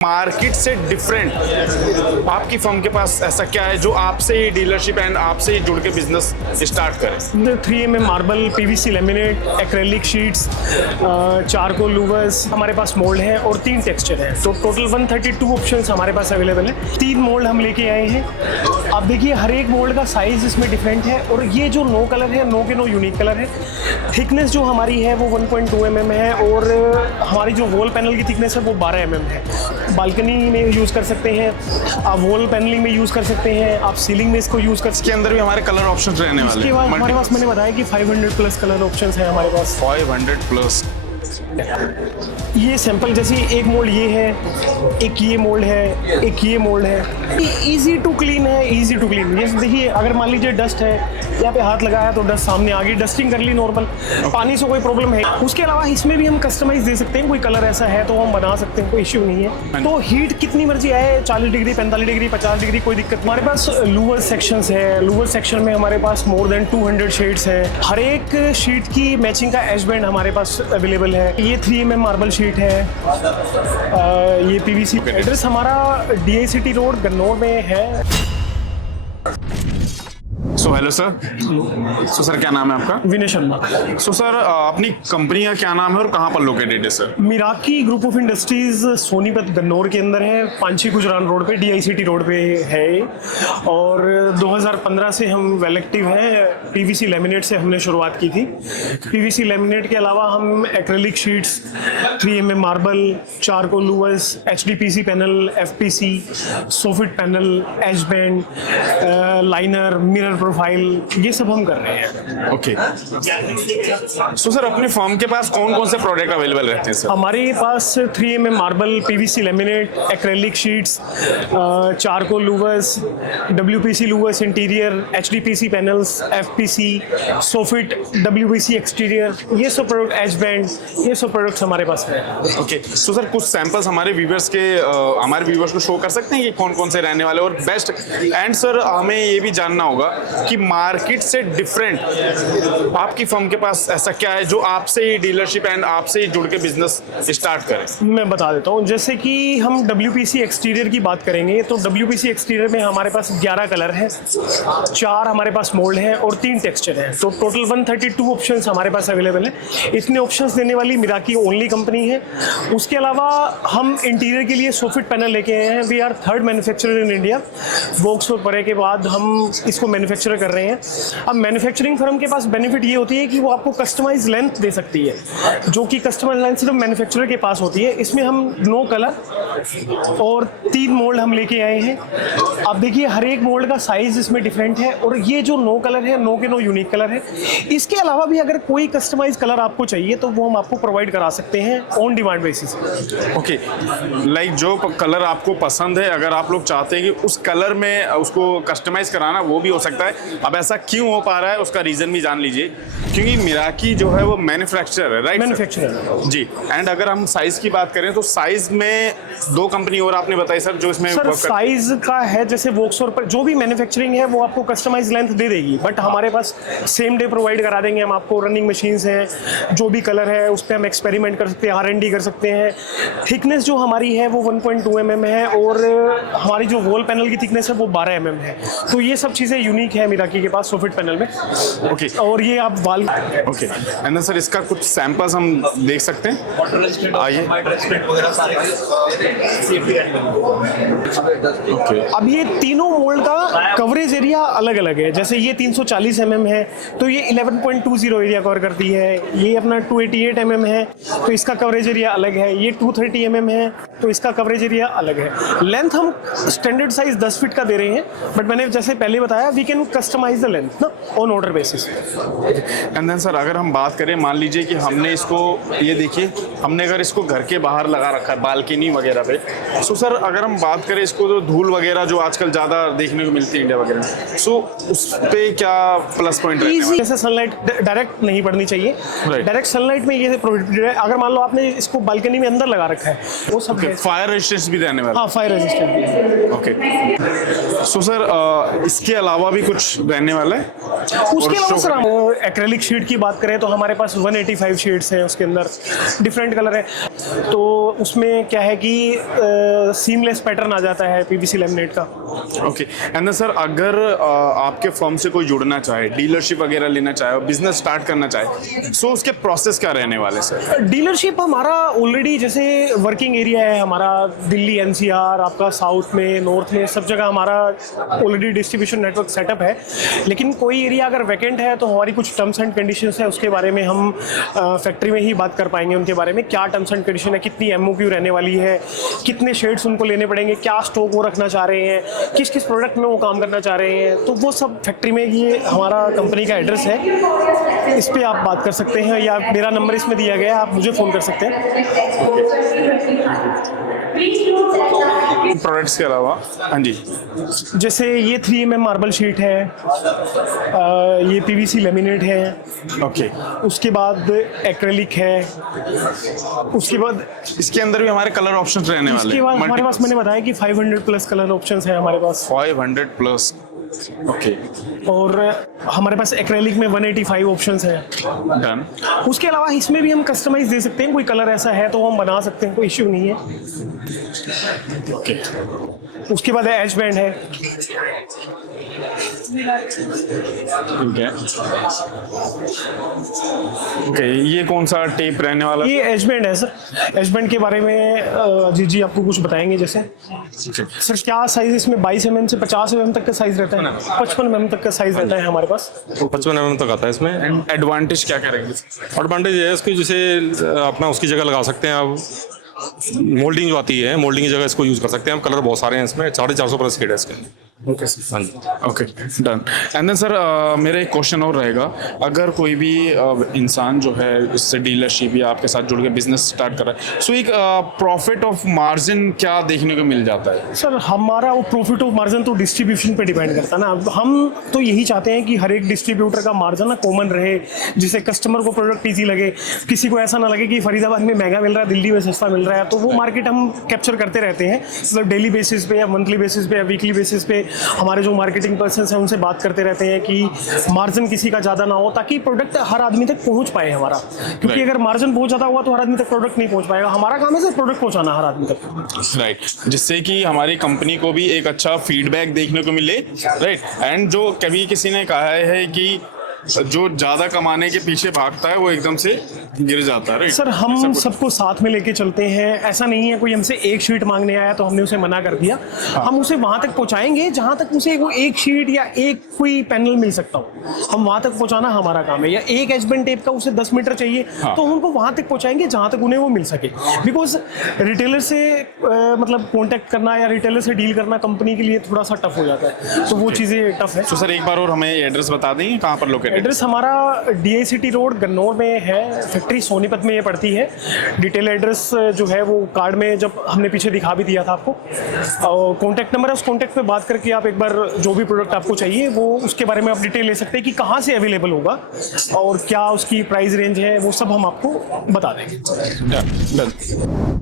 Market से different आपकी firm के पास ऐसा क्या है जो आपसे ही डीलरशिप एंड आपसे ही जुड़ के बिजनेस स्टार्ट करें? 3mm marble, PVC laminate, acrylic sheets, charcoal louvres हमारे पास मोल्ड हैं और 3 टेक्सचर हैं। तो टोटल 132 ऑप्शंस हमारे पास अवेलेबल है। 3 मोल्ड हम लेके आए हैं। आप देखिए हर एक मोल्ड का साइज इसमें डिफरेंट है और ये जो नो कलर है, नो के नो यूनिक कलर है। थिकनेस जो हमारी है वो 1.2 mm है और हमारी जो वॉल पैनल की थिकनेस है वो 12 mm है। बालकनी में यूज़ कर सकते हैं, आप वॉल पैनलिंग में यूज़ कर सकते हैं, आप सीलिंग में इसको यूज़ कर सकते इसके अंदर भी हमारे कलर ऑप्शंस रहने वाले हैं। इसके बाद हमारे पास मैंने बताया कि 500 प्लस कलर ऑप्शंस हैं हमारे पास। 500 प्लस। ये सैंपल जैसे एक मोल्ड ये है, एक ये मोल्ड है, एक ये मोल्ड है। इजी टू क्लीन है, इजी टू क्लीन। ये देखिए अगर मान लीजिए डस्ट है, यहाँ पे हाथ लगाया तो डस्ट सामने आ गई, डस्टिंग कर ली नॉर्मल, पानी से कोई प्रॉब्लम है। उसके अलावा इसमें भी हम कस्टमाइज दे सकते हैं, कोई कलर ऐसा है तो हम बना सकते हैं, कोई इश्यू नहीं है। तो हीट कितनी मर्जी आए, 40 डिग्री, 45 डिग्री, 50 डिग्री, कोई दिक्कत। हमारे पास लूवर सेक्शंस है। लूवर सेक्शन में हमारे पास मोर देन 200 शेड्स है। हर एक शीट की मैचिंग का एज बैंड हमारे पास अवेलेबल है। ये 3mm मार्बल शीट है। ये पीवीसी। एड्रेस हमारा DICT रोड गन्नौर में है। So hello sir. So sir क्या नाम है आपका? विनय शर्मा। सो सर अपनी कंपनी का क्या नाम है और कहाँ पर लोकेटेड है sir? Miraki group of industries Sonipat Gannaur के अंदर है, पांची गुजरान रोड पे, DICT रोड पे है। और 2015 से हम वेल एक्टिव हैं। पीवीसी लेमिनेट से हमने शुरुआत की थी। पीवीसी लेमिनेट के अलावा हम acrylic sheets, 3mm marble, charcoal louvres, HDPC panel, FPC, soffit panel, as band, liner, mirror profile, ये सब हम कर रहे हैं। ओके। सो सर अपने फर्म के पास कौन कौन से प्रोडक्ट अवेलेबल रहते हैं सर? हमारे पास 3mm marble, PVC laminate, acrylic sheets, charcoal louvres, WPC louvres interior, HDPC panels, FPC, soffit, WPC exterior, ये सब प्रोडक्ट, एज बैंड, ये सब प्रोडक्ट्स हमारे पास है। ओके। सो सर कुछ सैंपल्स हमारे व्यूवर्स को शो कर सकते हैं कि कौन कौन से रहने वाले और बेस्ट। एंड सर हमें ये भी जानना होगा कि मार्केट से डिफरेंट आपकी फर्म के पास ऐसा क्या है जो आपसे ही डीलरशिप एंड आपसे ही जुड़ के बिजनेस स्टार्ट करें? मैं बता देता हूँ। जैसे कि हम WPC एक्सटीरियर की बात करेंगे तो WPC एक्सटीरियर में हमारे पास 11 कलर हैं, 4 हमारे पास मोल्ड हैं और 3 टेक्सचर हैं। तो टोटल 132 ऑप्शंस हमारे पास अवेलेबल है। इतने ऑप्शंस देने वाली मिराकी ओनली कंपनी है। उसके अलावा हम इंटीरियर के लिए सोफिट पैनल लेके आए हैं। We are 3rd manufacturer in India. वोक्स और परे के बाद हम इसको मैन्युफैक्चर कर रहे हैं। अब मैन्युफैक्चरिंग फर्म के पास बेनिफिट ये होती है कि वो आपको कस्टमाइज लेंथ दे सकती है, जो कि कस्टमाइज लेंथ सिर्फ मैन्युफैक्चरर के पास होती है। इसमें हम 9 कलर और 3 मोल्ड हम लेके आए हैं। अब देखिए हर एक मोल्ड का साइज इसमें डिफरेंट है और ये जो 9 कलर है, 9 के 9 यूनिक कलर है। इसके अलावा भी अगर कोई कस्टमाइज कलर आपको चाहिए तो वो हम आपको प्रोवाइड करा सकते हैं on demand basis. Okay. Like जो कलर आपको पसंद है, अगर आप लोग चाहते हैं कि उस कलर में उसको कस्टमाइज कराना, वो भी हो सकता है। अब ऐसा क्यों हो पा रहा है उसका रीजन भी जान लीजिए, क्योंकि मिराकी जो है वो मैन्युफैक्चरर है, राइट? Manufacturer ji. एंड अगर हम साइज की बात करें तो साइज में 2 कंपनी और आपने बताई सर जो इसमें सर साइज का है। जैसे वोक्स और पर जो भी मैन्युफैक्चरिंग है वो आपको कस्टमाइज लेंथ दे देगी, बट हमारे पास सेम डे प्रोवाइड करा देंगे हम आपको। रनिंग मशीन्स हैं, जो भी कलर है उस पर हम एक्सपेरिमेंट कर सकते हैं, R&D कर सकते हैं। थिकनेस जो हमारी है वो 1.2 mm है और हमारी जो वॉल पैनल की थिकनेस है वो 12 mm है। तो ये सब चीज़ें यूनिक है मिराकी के पास सोफिट पैनल में। ओके। और ये आप वाल ओके। एंड देन सर इसका कुछ सैंपल्स हम देख सकते हैं? आइए। ओके। अब ये तीनों मोल्ड का कवरेज एरिया अलग अलग है। जैसे ये 340 mm है तो ये 11.20 एरिया कवर करती है। ये अपना 288 mm है तो इसका कवरेज एरिया अलग है। ये 230 mm है तो इसका कवरेज एरिया अलग है। लेंथ हम स्टैंडर्ड साइज 10 फीट का दे रहे हैं, बट मैंने जैसे पहले बताया we can customize the length ना on order basis. And then sir अगर हम बात करें, मान लीजिए कि हमने इसको, ये देखिए हमने अगर इसको घर के बाहर लगा रखा है बालकनी वगैरह पे, सो सर अगर हम बात करें इसको तो धूल वगैरह जो आजकल ज़्यादा देखने को मिलती है इंडिया वगैरह में, सो उस पे क्या प्लस पॉइंट रहने वाला है? जैसे सनलाइट डायरेक्ट नहीं पड़नी चाहिए। डायरेक्ट सनलाइट में ये प्रोहिबिटेड है। अगर मान लो आपने इसको बालकनी में अंदर लगा रखा है वो सब फायर रेजिस्टेंस भी रहने वाला? हाँ, fire resistant. Okay. So sir इसके अलावा भी कुछ रहने वाला है? उसके अलावा सर हम एक्रेलिक शीट की बात करें तो हमारे पास 185 शीट्स हैं, उसके अंदर डिफरेंट कलर है। तो उसमें क्या है कि सीमलेस पैटर्न आ जाता है पीवीसी लैमिनेट का। ओके एंड देन सर अगर आपके फर्म से कोई जुड़ना चाहे, डीलरशिप वगैरह लेना चाहे और बिजनेस स्टार्ट करना चाहे, सो उसके प्रोसेस क्या रहने वाले सर? डीलरशिप हमारा ऑलरेडी जैसे वर्किंग एरिया है हमारा, दिल्ली एनसीआर, आपका साउथ में, नॉर्थ में, सब जगह हमारा ऑलरेडी डिस्ट्रीब्यूशन नेटवर्क सेटअप है। लेकिन कोई एरिया अगर वैकेंट है तो हमारी कुछ टर्म्स एंड कंडीशंस है, उसके बारे में हम फैक्ट्री में ही बात कर पाएंगे। उनके बारे में क्या टर्म्स एंड कंडीशन है, कितनी एमओक्यू रहने वाली है, कितने शेड्स उनको लेने पड़ेंगे, क्या स्टॉक वो रखना चाह रहे हैं, किस किस प्रोडक्ट में वो काम करना चाह रहे हैं, तो वो सब फैक्ट्री में, ये हमारा कंपनी का एड्रेस है, इस पर आप बात कर सकते हैं या मेरा नंबर इसमें दिया गया है, आप मुझे फ़ोन कर सकते हैं। प्रोडक्ट्स के अलावा हाँ जी, जैसे ये 3mm मार्बल शीट है, ये पीवीसी लेमिनेट है, ओके उसके बाद एक्रेलिक है, उसके बाद इसके अंदर भी हमारे कलर ऑप्शंस रहने वाले इसके बाद हैं। हमारे पास मैंने बताया कि 500 प्लस कलर ऑप्शंस है हमारे पास, 500 प्लस, ओके और हमारे पास एक्रेलिक में 185 ऑप्शंस है। डन। उसके अलावा इसमें भी हम कस्टमाइज दे सकते हैं, कोई कलर ऐसा है तो हम बना सकते हैं, कोई इश्यू नहीं है। ओके उसके बाद एज बैंड है, ठीक है। ओके ये कौन सा टेप रहने वाला? ये एज बैंड है सर। एज बैंड के बारे में अजीत जी आपको कुछ बताएंगे। जैसे सर क्या साइज इसमें 22 mm से 50 mm तक का साइज रहता है, 55 mm तक का साइज रहता है हमारे पास। 55 mm तक आता है इसमें। एडवांटेज क्या करेंगे? एडवांटेज ये है इसकी, जैसे अपना उसकी जगह लगा सकते हैं आप, मोल्डिंग जो आती है, मोल्डिंग की जगह इसको यूज़ कर सकते हैं हम। कलर बहुत सारे हैं इसमें, 450 प्लस शेड है इसके। ओके हाँ जी, okay done. And then sir मेरा एक क्वेश्चन और रहेगा, अगर कोई भी इंसान जो है इससे डीलरशिप या आपके साथ जुड़ के बिजनेस स्टार्ट कर रहा है, सो एक प्रॉफिट ऑफ मार्जिन क्या देखने को मिल जाता है? सर हमारा वो प्रॉफिट ऑफ मार्जिन तो डिस्ट्रीब्यूशन पे डिपेंड करता है ना। हम तो यही चाहते हैं कि हर एक डिस्ट्रीब्यूटर का मार्जिन ना कॉमन रहे, जिससे कस्टमर को प्रोडक्ट ईजी लगे, किसी को ऐसा ना लगे कि फरीदाबाद में महंगा मिल रहा है, दिल्ली में सस्ता मिल रहा है। तो वो मार्केट हम कैप्चर करते रहते हैं, मतलब डेली बेसिस पे या मंथली बेसिस पे या वीकली बेसिस पे हमारे जो मार्केटिंग पर्सन हैं उनसे बात करते रहते हैं कि मार्जिन किसी का ज़्यादा ना हो, ताकि प्रोडक्ट हर आदमी तक पहुंच पाए हमारा। क्योंकि अगर मार्जिन बहुत ज़्यादा हुआ तो हर आदमी तक प्रोडक्ट नहीं पहुंच पाएगा। हमारा काम है सिर्फ प्रोडक्ट पहुंचाना हर आदमी तक। राइट, जिससे कि हमारी कंपनी को भी एक अच्छा फीडबैक देखने को मिले। राइट, एंड जो कभी किसी ने कहा है कि जो ज्यादा कमाने के पीछे भागता है वो एकदम से गिर जाता है। राइट सर हम सबको साथ में लेके चलते हैं। ऐसा नहीं है कोई हमसे एक शीट मांगने आया तो हमने उसे मना कर दिया। हम उसे वहां तक पहुंचाएंगे जहां तक उसे वो एक शीट या एक कोई पैनल मिल सकता हो, हम वहां तक पहुंचाना हमारा काम है। या एक एचबेंड टेप का उसे 10 मीटर चाहिए तो हम उनको वहां तक पहुंचाएंगे जहां तक उन्हें वो मिल सके। बिकॉज रिटेलर से मतलब कॉन्टेक्ट करना या रिटेलर से डील करना कंपनी के लिए थोड़ा सा टफ हो जाता है, तो वो चीज़ें टफ है। तो सर एक बार और हमें एड्रेस बता देंगे कहाँ पर लोकेटेड? एड्रेस हमारा DICT रोड गन्नौर में है, फैक्ट्री सोनीपत में ये पड़ती है। डिटेल एड्रेस जो है वो कार्ड में जब हमने पीछे दिखा भी दिया था आपको। और कॉन्टैक्ट नंबर है, उस कॉन्टैक्ट पे बात करके आप एक बार जो भी प्रोडक्ट आपको चाहिए वो उसके बारे में आप डिटेल ले सकते हैं कि कहाँ से अवेलेबल होगा और क्या उसकी प्राइस रेंज है, वो सब हम आपको बता देंगे। डन।